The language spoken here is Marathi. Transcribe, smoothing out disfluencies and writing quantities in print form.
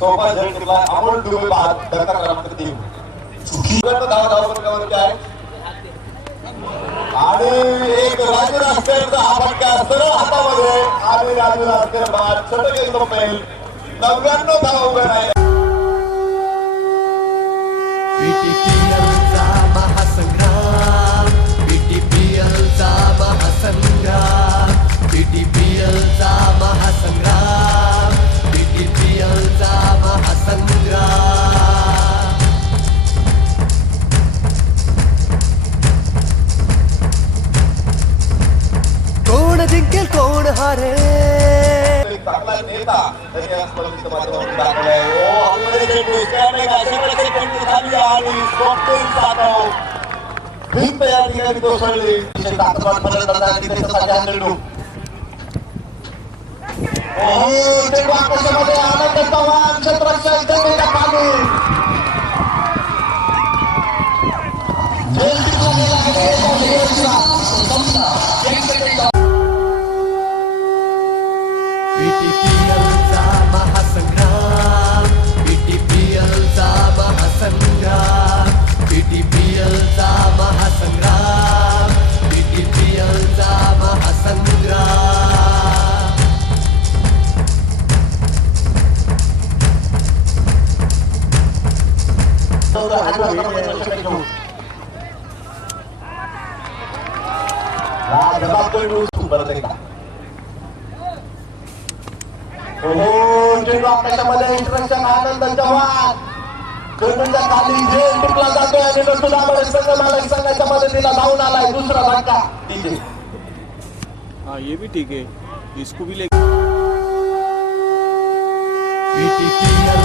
सोपा झेंडला अमोल डुबे बाद धक्का क्रमांक 3 चुकीनं धावावरती आहे आणि एक राजू रास्तेचा हा फटका सरळ हातामध्ये आणि राजू रास्ते बाद षटक एकदम पहिल 99 धावा उभ्या राहिल्या बीटीपीएलचा महासंग्राम बीटीपीएलचा महासंग्राम बीटीपीएलचा महासंग्राम बीटीपीएलचा महासंग्राम कोण जिंकेल कोण हारे चांगला नेता तरी या स्पर्धेच्या माध्यमातून दाखवला आहे ओ हल्ले चेंडू स्टँड एक अशा सेकंड झाली आणि स्टॉपिंग साठव भिंत या ठिकाणी कोसळली ताकदवान फलंदाज तिथे सगळ्या चेंडू ओ चेंडू आकाशामध्ये आनंद चव्हाण क्षेत्ररक्षक जमिनीला खाली झेल टिकला गेला बीटीपीएलचा महासंग्राम बीटीपीएलचा महासंग्राम बीटीपीएलचा महासंग्राम बीटीपीएलचा महासंग्राम चेंडू आकाशामध्ये इंट्रक्शन आनंद चव्हाण चेंडूच्या खाली झेल टिकला जातोय आणि नसुदाबळे संघ मालक संघाच्या मदतीला धावून आलाय दुसरा धक्का ठीक आहे हाँ ये भी ठीक है इसको भी ले बीटीपीएल